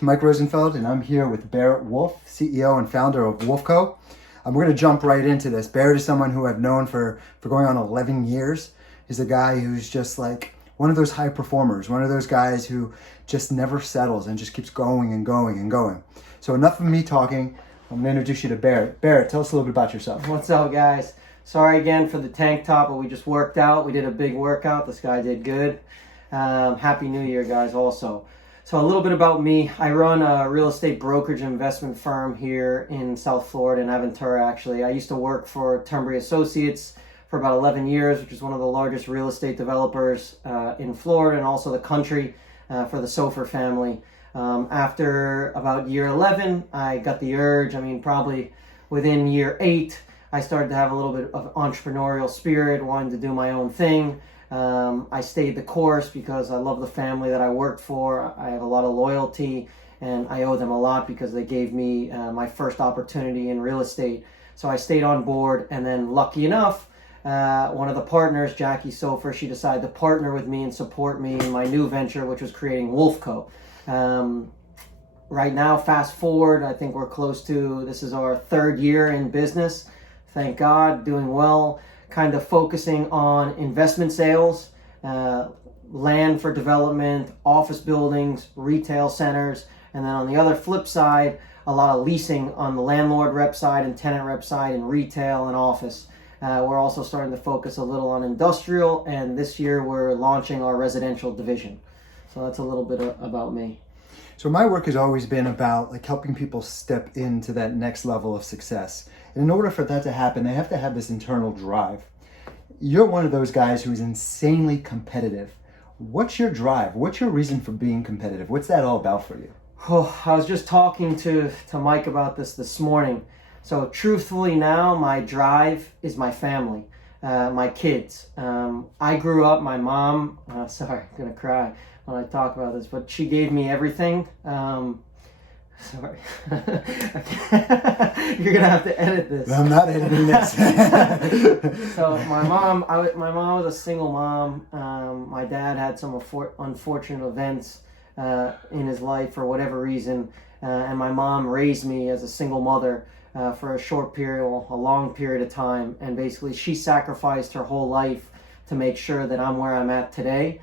Mike Rosenfeld, and I'm here with Barrett Wolf, CEO and founder of Wolf Co. We're going to jump right into this. Barrett is someone who I've known for going on 11 years. He's a guy who's just like one of those high performers, one of those guys who just never settles and just keeps going and going and going. So enough of me talking. I'm going to introduce you to Barrett. Barrett, tell us a little bit about yourself. What's up, guys? Sorry again for the tank top, but we just worked out. We did a big workout. This guy did good. Happy New Year, guys, also. So a little bit about me. I run a real estate brokerage investment firm here in South Florida, in Aventura, actually. I used to work for Turnberry Associates for about 11 years, which is one of the largest real estate developers in Florida and also the country for the Sofer family. After about year 11, I got the urge. Probably within year 8, I started to have a little bit of entrepreneurial spirit, wanting to do my own thing. I stayed the course because I love the family that I worked for. I have a lot of loyalty and I owe them a lot because they gave me my first opportunity in real estate. So I stayed on board, and then lucky enough, one of the partners, Jackie Sofer, she decided to partner with me and support me in my new venture, which was creating Wolf Co. Right now, fast forward, I think we're close to, this is our 3rd year in business. Thank God, doing well. Kind of focusing on investment sales, land for development, office buildings, retail centers, and then on the other flip side, a lot of leasing on the landlord rep side and tenant rep side in retail and office. We're also starting to focus a little on industrial, and this year we're launching our residential division. So that's a little bit about me. So my work has always been about like helping people step into that next level of success. And in order for that to happen, they have to have this internal drive. You're one of those guys who is insanely competitive. What's your drive? What's your reason for being competitive? What's that all about for you? Oh, I was just talking to Mike about this morning. So truthfully now, my drive is my family, my kids. I grew up, my mom, sorry, I'm going to cry when I talk about this, but she gave me everything. Sorry. You're gonna have to edit this. I'm not editing this. So my mom was a single mom. My dad had some unfortunate events in his life for whatever reason, and my mom raised me as a single mother for a long period of time, and basically she sacrificed her whole life to make sure that I'm where I'm at today.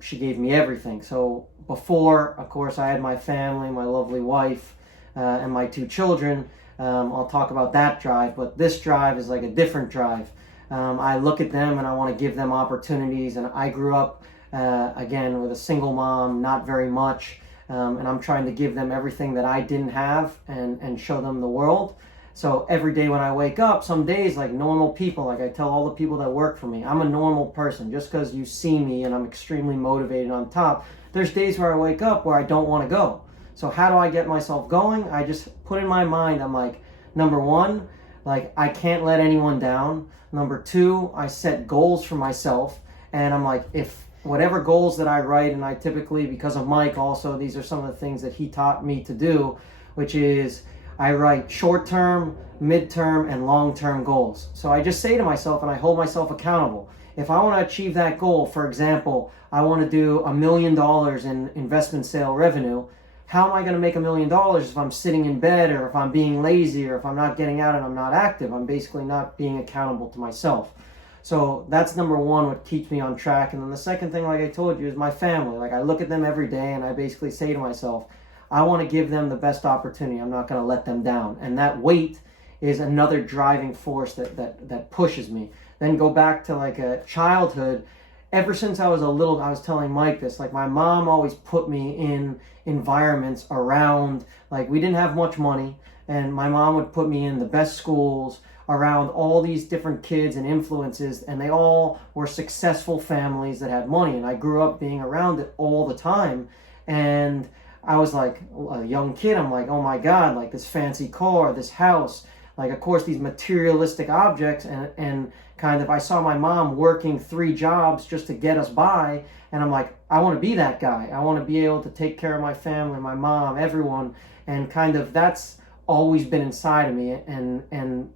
She gave me everything. So before, of course, I had my family, my lovely wife, and my 2 children. I'll talk about that drive, but this drive is like a different drive. I look at them and I want to give them opportunities, and I grew up, again, with a single mom, not very much, and I'm trying to give them everything that I didn't have and show them the world. So every day when I wake up, some days like normal people, like I tell all the people that work for me, I'm a normal person. Just because you see me and I'm extremely motivated on top, there's days where I wake up where I don't want to go. So how do I get myself going? I just put in my mind, I'm like, number 1, like I can't let anyone down. Number 2, I set goals for myself. And I'm like, if whatever goals that I write, and I typically, because of Mike also, these are some of the things that he taught me to do, which is I write short-term, mid-term, and long-term goals. So I just say to myself, and I hold myself accountable. If I want to achieve that goal, for example, I want to do $1 million in investment sale revenue. How am I going to make $1 million if I'm sitting in bed, or if I'm being lazy, or if I'm not getting out and I'm not active? I'm basically not being accountable to myself. So that's number 1, what keeps me on track. And then the second thing, like I told you, is my family. Like I look at them every day and I basically say to myself, I want to give them the best opportunity. I'm not going to let them down. And that weight is another driving force that pushes me. Then go back to like a childhood. Ever since I was a little, I was telling Mike this, like my mom always put me in environments around, like we didn't have much money, and my mom would put me in the best schools around all these different kids and influences, and they all were successful families that had money. And I grew up being around it all the time. And I was like a young kid, I'm like, oh my God, like this fancy car, this house, like of course these materialistic objects, and kind of I saw my mom working 3 jobs just to get us by, and I'm like, I want to be that guy. I want to be able to take care of my family, my mom, everyone, and kind of that's always been inside of me. And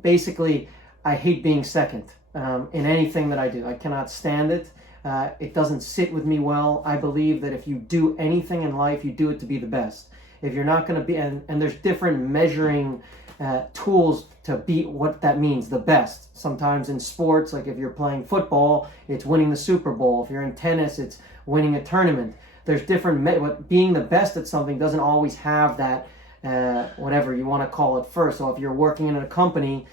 basically I hate being second in anything that I do. I cannot stand it. It doesn't sit with me well. I believe that if you do anything in life, you do it to be the best. If you're not going to be, and there's different measuring tools to be what that means, the best. Sometimes in sports, like if you're playing football, it's winning the Super Bowl. If you're in tennis, it's winning a tournament. There's different, but being the best at something doesn't always have that, whatever you want to call it first. So if you're working in a company,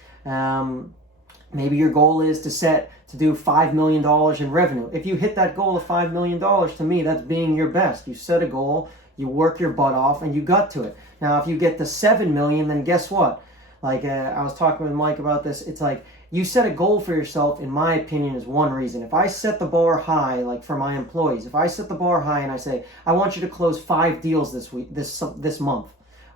maybe your goal is to do $5 million in revenue. If you hit that goal of $5 million, to me, that's being your best. You set a goal, you work your butt off, and you got to it. Now, if you get to 7 million, then guess what? Like I was talking with Mike about this, it's like you set a goal for yourself, in my opinion, is one reason. If I set the bar high, like for my employees, if I set the bar high and I say, I want you to close 5 deals this week, this month,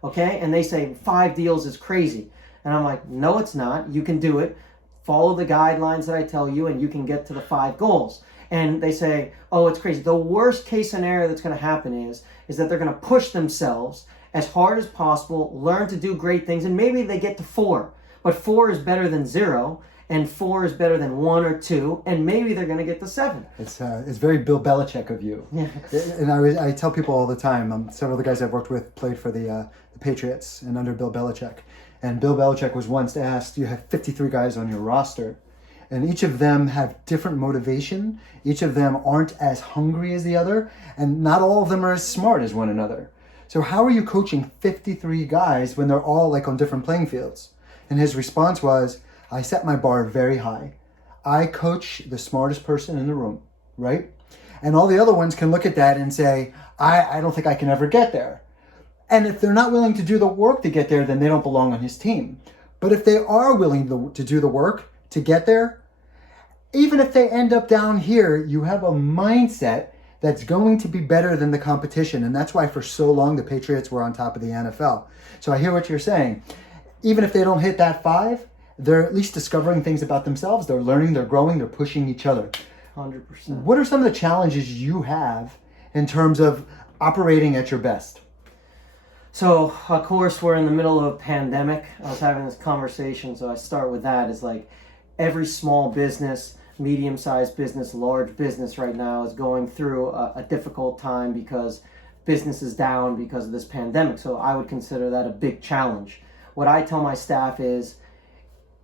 okay? And they say 5 deals is crazy. And I'm like, no, it's not. You can do it. Follow the guidelines that I tell you, and you can get to the 5 goals. And they say, oh, it's crazy. The worst case scenario that's going to happen is that they're going to push themselves as hard as possible, learn to do great things, and maybe they get to 4. But 4 is better than 0, and 4 is better than 1 or 2, and maybe they're going to get to 7. It's very Bill Belichick of you. Yeah. And I tell people all the time, several of the guys I've worked with played for the Patriots and under Bill Belichick. And Bill Belichick was once asked, you have 53 guys on your roster, and each of them have different motivation. Each of them aren't as hungry as the other, and not all of them are as smart as one another. So how are you coaching 53 guys when they're all like on different playing fields? And his response was, I set my bar very high. I coach the smartest person in the room, right? And all the other ones can look at that and say, I don't think I can ever get there. And if they're not willing to do the work to get there, then they don't belong on his team. But if they are willing to do the work to get there, even if they end up down here, you have a mindset that's going to be better than the competition. And that's why for so long the Patriots were on top of the NFL. So I hear what you're saying. Even if they don't hit that 5, they're at least discovering things about themselves. They're learning, they're growing, they're pushing each other. 100%. What are some of the challenges you have in terms of operating at your best? So, of course, we're in the middle of a pandemic. I was having this conversation, so I start with that. It's like every small business, medium-sized business, large business right now is going through a difficult time because business is down because of this pandemic. So I would consider that a big challenge. What I tell my staff is,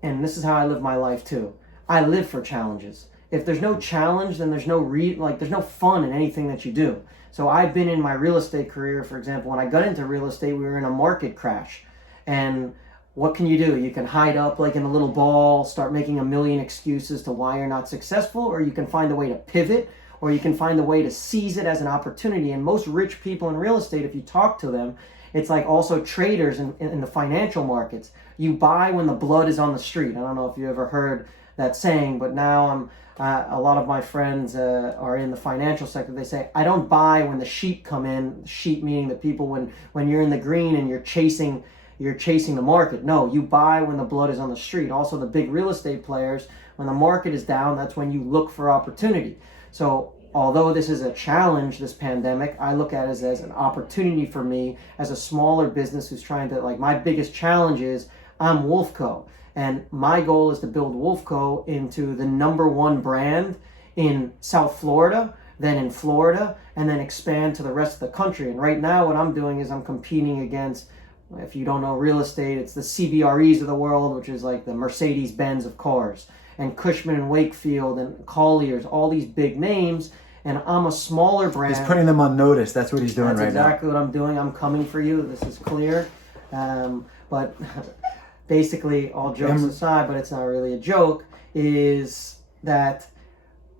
and this is how I live my life too, I live for challenges. If there's no challenge, then there's no fun in anything that you do. So I've been in my real estate career, for example, when I got into real estate, we were in a market crash. And what can you do? You can hide up like in a little ball, start making a million excuses to why you're not successful, or you can find a way to pivot, or you can find a way to seize it as an opportunity. And most rich people in real estate, if you talk to them, it's like also traders in the financial markets. You buy when the blood is on the street. I don't know if you ever heard that saying, but now a lot of my friends are in the financial sector. They say, I don't buy when the sheep come in. Sheep meaning the people when you're in the green and you're chasing the market. No, you buy when the blood is on the street. Also, the big real estate players, when the market is down, that's when you look for opportunity. So although this is a challenge, this pandemic, I look at it as an opportunity for me as a smaller business who's trying to, like, my biggest challenge is I'm Wolfco. And my goal is to build Wolfco into the #1 brand in South Florida, then in Florida, and then expand to the rest of the country. And right now what I'm doing is I'm competing against, if you don't know real estate, it's the CBREs of the world, which is like the Mercedes-Benz of cars, and Cushman and Wakefield and Colliers, all these big names. And I'm a smaller brand. He's putting them on notice. That's what he's doing right now. That's exactly what I'm doing. I'm coming for you. This is clear. But basically, all jokes aside, but it's not really a joke, is that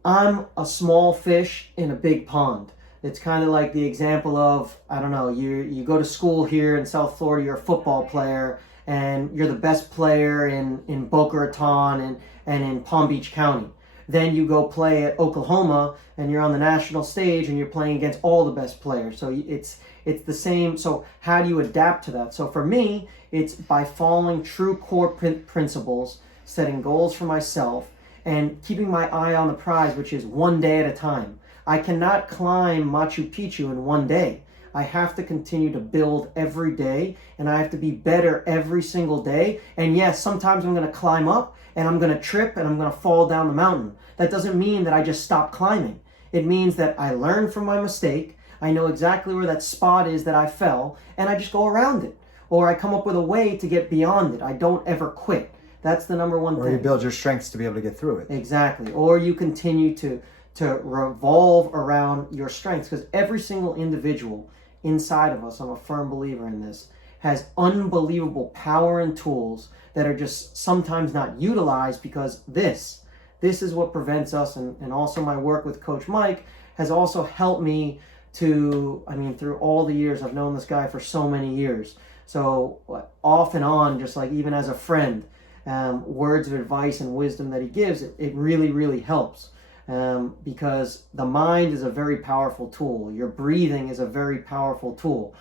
I'm a small fish in a big pond. It's kind of like the example of, I don't know, you go to school here in South Florida, you're a football player, and you're the best player in Boca Raton and in Palm Beach County. Then you go play at Oklahoma, and you're on the national stage, and you're playing against all the best players. So it's the same. So how do you adapt to that? So for me, it's by following true core principles, setting goals for myself, and keeping my eye on the prize, which is one day at a time. I cannot climb Machu Picchu in one day. I have to continue to build every day, and I have to be better every single day. And yes, sometimes I'm going to climb up and I'm going to trip and I'm going to fall down the mountain. That doesn't mean that I just stop climbing. It means that I learn from my mistake. I know exactly where that spot is that I fell, and I just go around it. Or I come up with a way to get beyond it. I don't ever quit. That's the number one thing. Or you build your strengths to be able to get through it. Exactly. Or you continue to revolve around your strengths, because every single individual inside of us, I'm a firm believer in this, has unbelievable power and tools that are just sometimes not utilized, because this is what prevents us. And also my work with Coach Mike has also helped me to, through all the years, I've known this guy for so many years. So off and on, just like even as a friend, words of advice and wisdom that he gives, it really, really helps. Because the mind is a very powerful tool. Your breathing is a very powerful tool.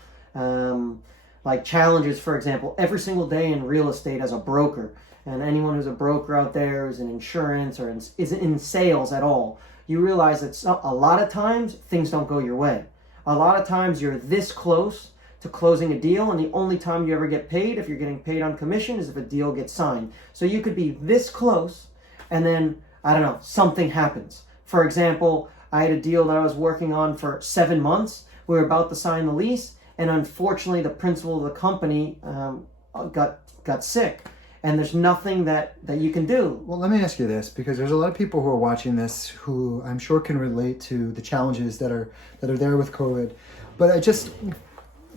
Like challenges, for example, every single day in real estate as a broker, and anyone who's a broker out there who's in insurance or is in sales at all, you realize that a lot of times things don't go your way. A lot of times you're this close to closing a deal, and the only time you ever get paid, if you're getting paid on commission, is if a deal gets signed. So you could be this close, and then, I don't know, something happens. For example, I had a deal that I was working on for 7 months. We were about to sign the lease, and unfortunately the principal of the company got sick. And there's nothing that you can do. Well, let me ask you this, because there's a lot of people who are watching this who I'm sure can relate to the challenges that are there with COVID. But I just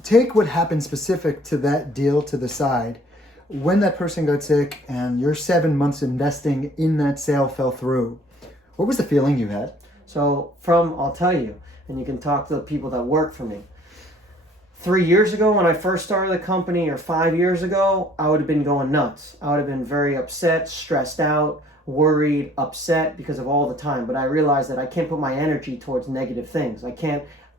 take what happened specific to that deal to the side. When that person got sick and your 7 months investing in that sale fell through, what was the feeling you had? So I'll tell you, and you can talk to the people that work for me. 3 years ago when I first started the company, or 5 years ago, I would have been going nuts. I would have been very upset, stressed out, worried, upset because of all the time. But I realized that I can't put my energy towards negative things.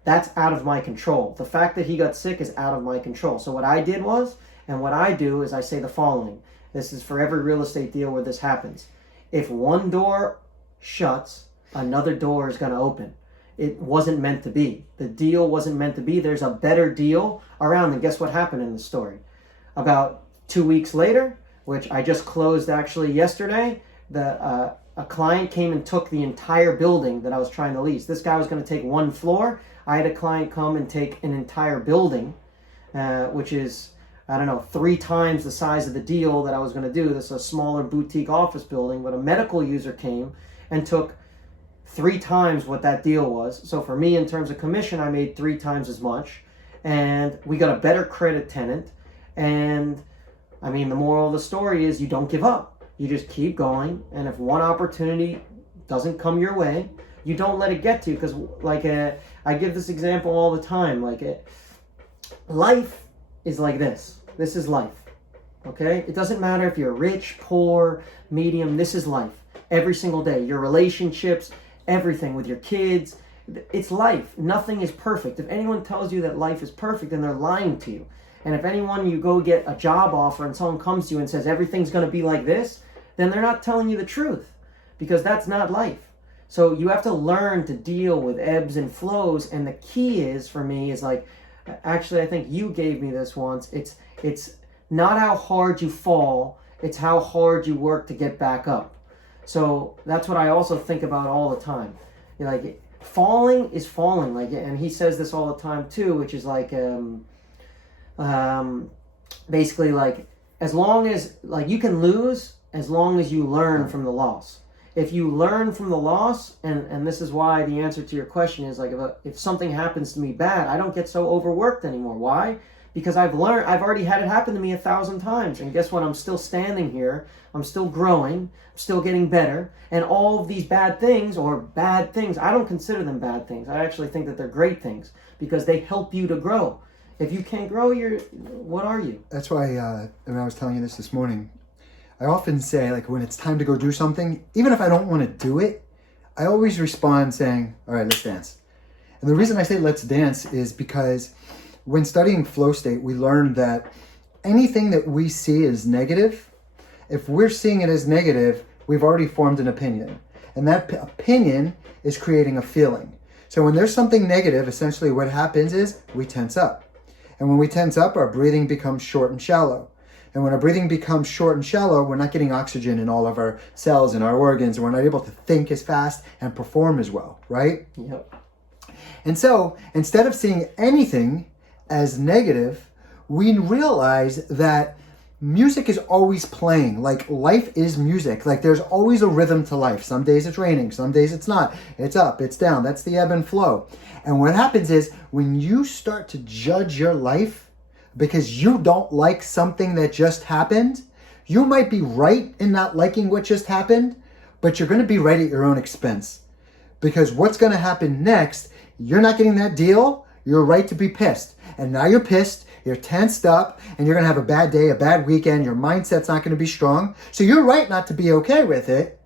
That's out of my control. The fact that he got sick is out of my control. So what I did was, and what I do is I say the following. This is for every real estate deal where this happens. If one door shuts, another door is going to open. It wasn't meant to be. The deal wasn't meant to be. There's a better deal around. And guess what happened in the story? About 2 weeks later, which I just closed actually yesterday, a client came and took the entire building that I was trying to lease. This guy was going to take one floor. I had a client come and take an entire building, which is, 3 times the size of the deal that I was going to do. This is a smaller boutique office building, but a medical user came and took 3 times what that deal was. So for me, in terms of commission, I made 3 times as much, and we got a better credit tenant. And the moral of the story is you don't give up. You just keep going, and if one opportunity doesn't come your way, you don't let it get to you. Because I give this example all the time. Life is like this. This is life. Okay? It doesn't matter if you're rich, poor, medium. This is life. Every single day. Your relationships, everything with your kids. It's life. Nothing is perfect. If anyone tells you that life is perfect, then they're lying to you. And if anyone, you go get a job offer and someone comes to you and says everything's going to be like this, then they're not telling you the truth, because that's not life. So you have to learn to deal with ebbs and flows. And the key is, for me, is actually, I think you gave me this once. It's not how hard you fall. It's how hard you work to get back up. So that's what I also think about all the time. Falling is falling. And he says this all the time too, which is basically as long as you can lose, as long as you learn from the loss. If you learn from the loss, and this is why the answer to your question is if something happens to me bad, I don't get so overworked anymore. Why? Because I've already had it happen to me 1,000 times. And guess what? I'm still standing here. I'm still growing. I'm still getting better. And all of these bad things, I don't consider them bad things. I actually think that they're great things, because they help you to grow. If you can't grow, what are you? That's why, and I was telling you this morning, I often say, when it's time to go do something, even if I don't want to do it, I always respond saying, all right, let's dance. And the reason I say let's dance is because when studying flow state, we learned that anything that we see as negative, if we're seeing it as negative, we've already formed an opinion. And that opinion is creating a feeling. So when there's something negative, essentially what happens is we tense up. And when we tense up, our breathing becomes short and shallow. And when our breathing becomes short and shallow, we're not getting oxygen in all of our cells and our organs, and we're not able to think as fast and perform as well, right? Yep. And so instead of seeing anything as negative, we realize that music is always playing. Like, life is music. Like, there's always a rhythm to life. Some days it's raining, some days it's not. It's up, it's down. That's the ebb and flow. And what happens is when you start to judge your life because you don't like something that just happened, you might be right in not liking what just happened, but you're going to be right at your own expense. Because what's going to happen next, you're not getting that deal, you're right to be pissed. And now you're pissed, you're tensed up, and you're going to have a bad day, a bad weekend, your mindset's not going to be strong. So you're right not to be okay with it.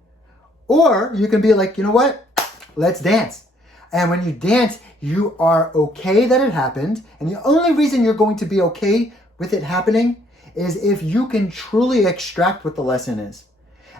Or you can be like, you know what? Let's dance. And when you dance, you are okay that it happened. And the only reason you're going to be okay with it happening is if you can truly extract what the lesson is.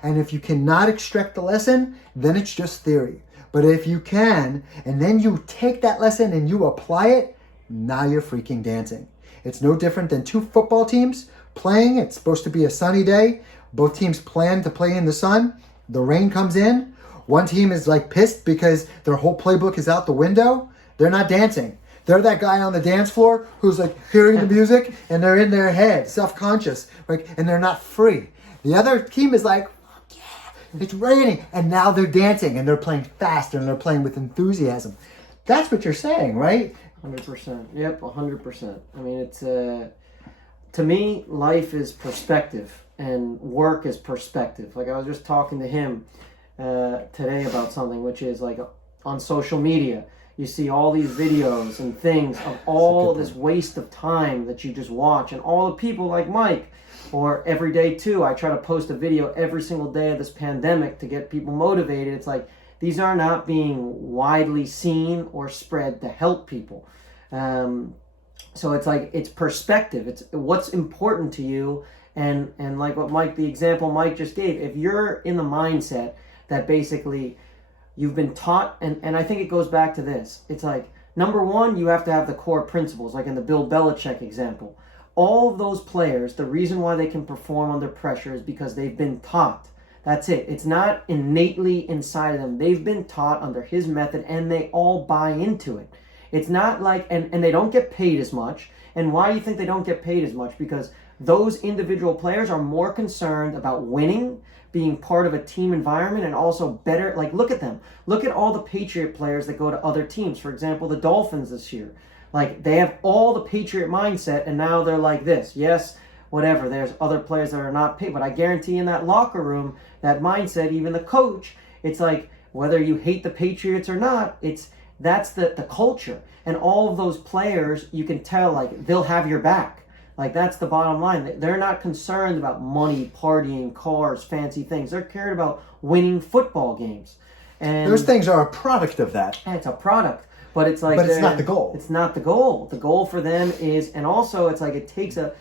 And if you cannot extract the lesson, then it's just theory. But if you can, and then you take that lesson and you apply it, now you're freaking dancing. It's no different than two football teams playing. It's supposed to be a sunny day. Both teams plan to play in the sun. The rain comes in. One team is like pissed because their whole playbook is out the window. They're not dancing. They're that guy on the dance floor who's like hearing the music and they're in their head, self-conscious, like, and they're not free. The other team is like, it's raining, and now they're dancing, and they're playing fast, and they're playing with enthusiasm. That's what you're saying, right? 100%. Yep, 100%. I mean, it's to me, life is perspective, and work is perspective. Like, I was just talking to him today about something, which is like on social media, you see all these videos and things of all this waste of time that you just watch, and all the people like Mike. Or every day too, I try to post a video every single day of this pandemic to get people motivated. It's like, these are not being widely seen or spread to help people. So it's like, it's perspective. It's what's important to you. And like what Mike, the example Mike just gave, if you're in the mindset that basically you've been taught, and I think it goes back to this. It's like, number one, you have to have the core principles, like in the Bill Belichick example. All of those players, the reason why they can perform under pressure is because they've been taught. That's it. It's not innately inside of them. They've been taught under his method, and they all buy into it. It's not like, and they don't get paid as much. And why do you think they don't get paid as much? Because those individual players are more concerned about winning, being part of a team environment, and also better, like, look at them. Look at all the Patriot players that go to other teams. For example, the Dolphins this year. Like, they have all the Patriot mindset, and now they're like this. Yes, whatever, there's other players that are not paid, but I guarantee in that locker room, that mindset, even the coach, it's like, whether you hate the Patriots or not, that's the culture. And all of those players, you can tell, like, they'll have your back. Like, that's the bottom line. They're not concerned about money, partying, cars, fancy things. They're cared about winning football games. And those things are a product of that. And it's a product. But it's like, but it's not the goal. It's not the goal. The goal for them is, and also it's like, it takes I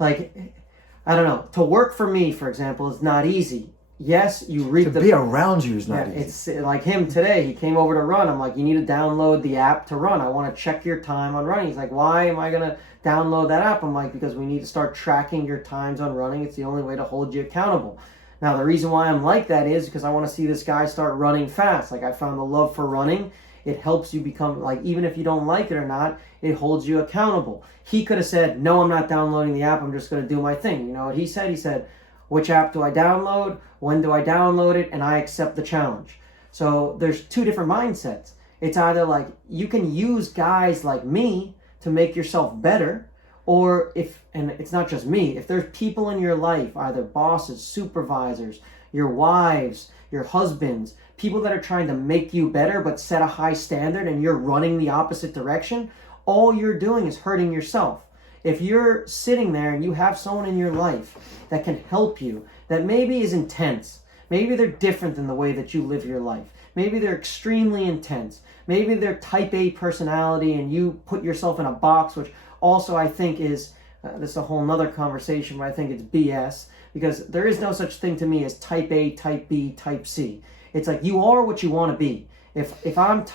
don't know, to work for me, for example, is not easy. Yes, you reap to be around you is not easy. It's like him today. He came over to run. I'm like, you need to download the app to run. I want to check your time on running. He's like, why am I going to download that app? I'm like, because we need to start tracking your times on running. It's the only way to hold you accountable. Now, the reason why I'm like that is because I want to see this guy start running fast. Like, I found the love for running. It helps you become, like, even if you don't like it or not, it holds you accountable. He could have said, no, I'm not downloading the app. I'm just going to do my thing. You know what he said? He said, which app do I download? When do I download it? And I accept the challenge. So there's two different mindsets. It's either like, you can use guys like me to make yourself better, or and it's not just me, if there's people in your life, either bosses, supervisors, your wives, your husbands, people that are trying to make you better but set a high standard, and you're running the opposite direction, all you're doing is hurting yourself. If you're sitting there and you have someone in your life that can help you, that maybe is intense, maybe they're different than the way that you live your life, maybe they're extremely intense, maybe they're type A personality and you put yourself in a box, which also I think is, this is a whole nother conversation, but I think it's BS, because there is no such thing to me as type A, type B, type C. It's like, you are what you want to be. If I want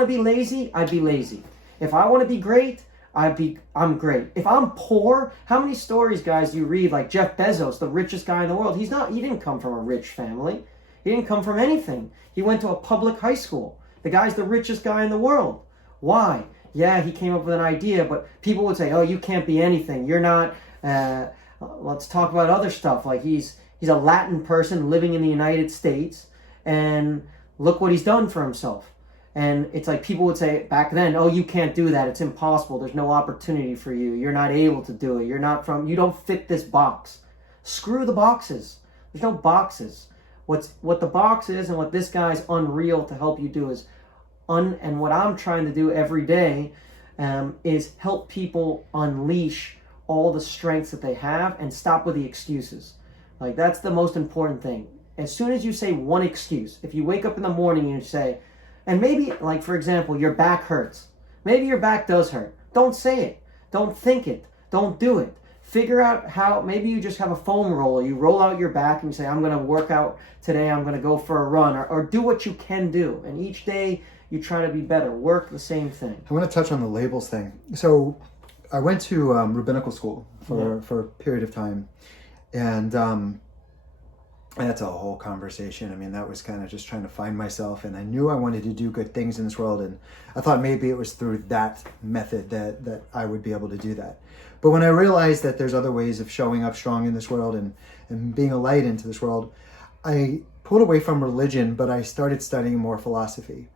to be lazy, I'd be lazy. If I want to be great, I'm great. If I'm poor, how many stories, guys, do you read, like Jeff Bezos, the richest guy in the world? He didn't come from a rich family. He didn't come from anything. He went to a public high school. The guy's the richest guy in the world. Why? Yeah, he came up with an idea, but people would say, oh, you can't be anything. You're not, let's talk about other stuff. Like he's a Latin person living in the United States, and look what he's done for himself. And it's like people would say back then, oh, you can't do that. It's impossible. There's no opportunity for you. You're not able to do it. You don't fit this box. Screw the boxes. There's no boxes. What the box is and what this guy's unreal to help you do is and what I'm trying to do every day is help people unleash all the strengths that they have and stop with the excuses. Like that's the most important thing. As soon as you say one excuse, if you wake up in the morning and you say, and maybe, like for example, your back hurts. Maybe your back does hurt. Don't say it. Don't think it. Don't do it. Figure out how, maybe you just have a foam roller. You roll out your back and you say, I'm going to work out today. I'm going to go for a run, or do what you can do. And each day you try to be better. Work the same thing. I want to touch on the labels thing. So I went to rabbinical school for a period of time. And that's a whole conversation. I mean, that was kind of just trying to find myself, and I knew I wanted to do good things in this world, and I thought maybe it was through that method that I would be able to do that. But when I realized that there's other ways of showing up strong in this world and being a light into this world, I pulled away from religion, but I started studying more philosophy.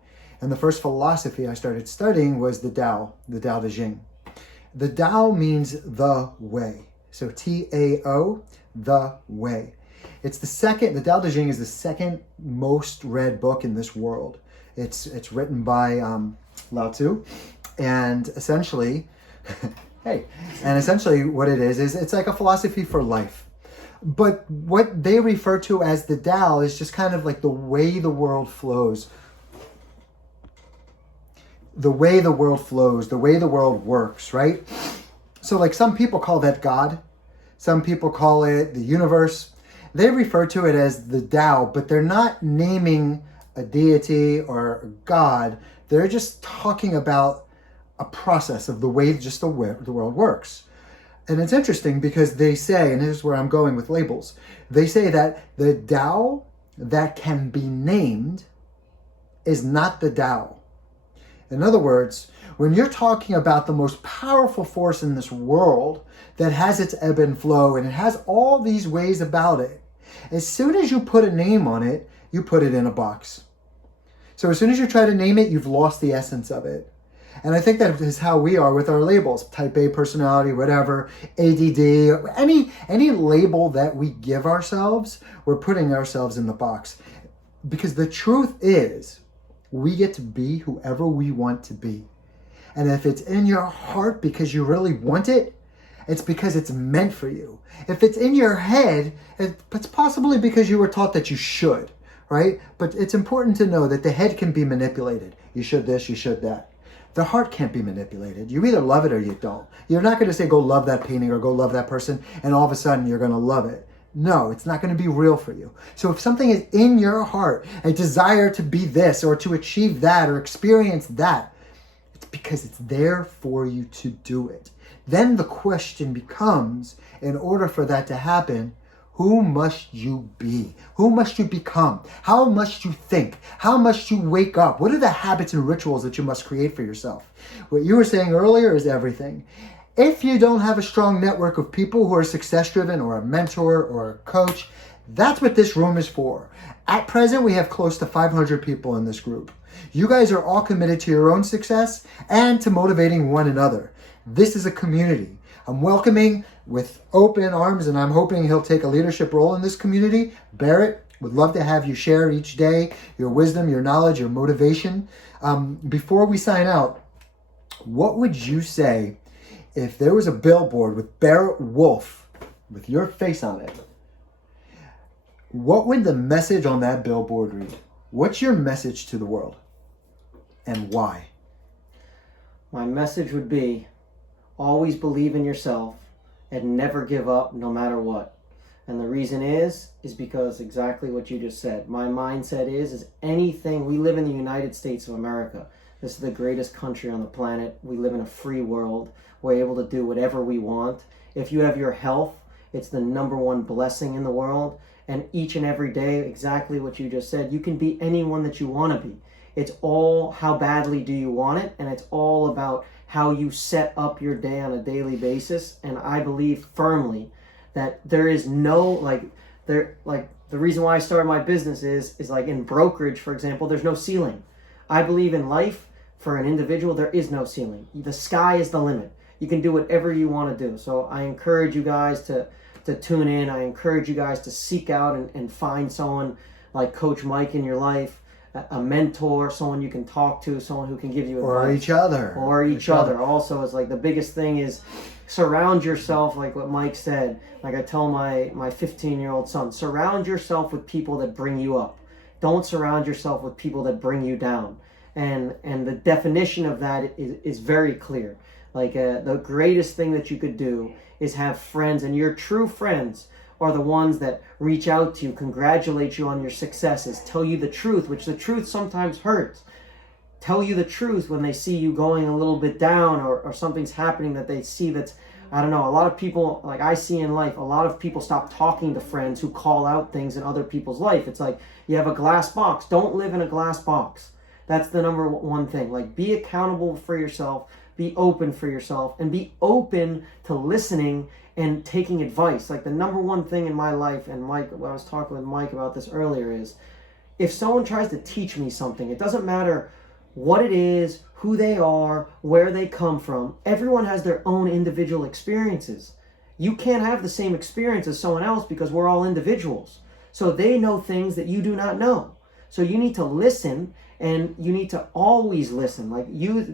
And the first philosophy I started studying was the Tao Te Ching. The Tao means the way. So Tao, the way. The Tao Te Ching is the second most read book in this world. It's written by Lao Tzu, and essentially, what it is it's like a philosophy for life. But what they refer to as the Tao is just kind of like the way the world flows. The way the world flows, the way the world works, right? So like some people call that God, some people call it the universe. They refer to it as the Tao, but they're not naming a deity or a God. They're just talking about a process of the way the world works. And it's interesting because they say, and here's where I'm going with labels, they say that the Tao that can be named is not the Tao. In other words, when you're talking about the most powerful force in this world that has its ebb and flow and it has all these ways about it, as soon as you put a name on it, you put it in a box. So as soon as you try to name it, you've lost the essence of it. And I think that is how we are with our labels. Type A personality, whatever, ADD, any label that we give ourselves, we're putting ourselves in the box. Because the truth is, we get to be whoever we want to be. And if it's in your heart because you really want it, it's because it's meant for you. If it's in your head, it's possibly because you were taught that you should, right? But it's important to know that the head can be manipulated. You should this, you should that. The heart can't be manipulated. You either love it or you don't. You're not going to say, go love that painting or go love that person, and all of a sudden you're going to love it. No, it's not going to be real for you. So if something is in your heart, a desire to be this or to achieve that or experience that, it's because it's there for you to do it. Then the question becomes, in order for that to happen, who must you be? Who must you become? How must you think? How must you wake up? What are the habits and rituals that you must create for yourself? What you were saying earlier is everything. If you don't have a strong network of people who are success-driven or a mentor or a coach, that's what this room is for. At present, we have close to 500 people in this group. You guys are all committed to your own success and to motivating one another. This is a community. I'm welcoming with open arms, and I'm hoping he'll take a leadership role in this community. Barrett, would love to have you share each day your wisdom, your knowledge, your motivation. Before we sign out, what would you say if there was a billboard with Barrett Wolf with your face on it? What would the message on that billboard read? What's your message to the world, and why? My message would be, always believe in yourself and never give up no matter what. And the reason is because exactly what you just said. My mindset is anything, we live in the United States of America. This is the greatest country on the planet. We live in a free world. We're able to do whatever we want. If you have your health, it's the number one blessing in the world. And each and every day, exactly what you just said, you can be anyone that you want to be. It's all how badly do you want it, and it's all about how you set up your day on a daily basis. And I believe firmly that there is no, the reason why I started my business is like in brokerage, for example, there's no ceiling. I believe in life, for an individual, there is no ceiling. The sky is the limit. You can do whatever you want to do. So I encourage you guys to tune in. I encourage you guys to seek out and find someone like Coach Mike in your life, a mentor, someone you can talk to, someone who can give you advice. Or each other. Also, it's like the biggest thing is surround yourself, like what Mike said. Like I tell my 15-year-old son, surround yourself with people that bring you up. Don't surround yourself with people that bring you down. And the definition of that is very clear. Like the greatest thing that you could do is have friends, and your true friends are the ones that reach out to you, congratulate you on your successes, tell you the truth, which the truth sometimes hurts. Tell you the truth when they see you going a little bit down, or something's happening that they see that's, I don't know, a lot of people, like I see in life, a lot of people stop talking to friends who call out things in other people's life. It's like, you have a glass box. Don't live in a glass box. That's the number one thing. Like, be accountable for yourself, be open for yourself, and be open to listening and taking advice. Like the number one thing in my life, and Mike, when I was talking with Mike about this earlier, is if someone tries to teach me something, it doesn't matter what it is, who they are, where they come from. Everyone has their own individual experiences. You can't have the same experience as someone else because we're all individuals. So they know things that you do not know. So you need to listen, and you need to always listen. Like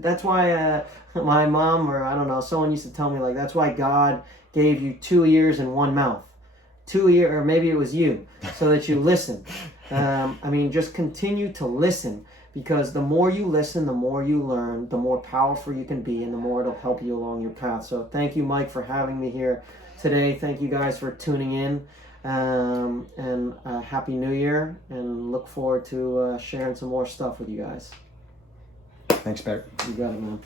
that's why my mom, or I don't know, someone used to tell me, like, that's why God gave you 2 ears and 1 mouth. 2 ears, or maybe it was you, so that you listen. Just continue to listen, because the more you listen, the more you learn, the more powerful you can be, and the more it'll help you along your path. So thank you, Mike, for having me here today. Thank you guys for tuning in. And Happy New Year, and look forward to sharing some more stuff with you guys. Thanks, Barrett. You got it, man.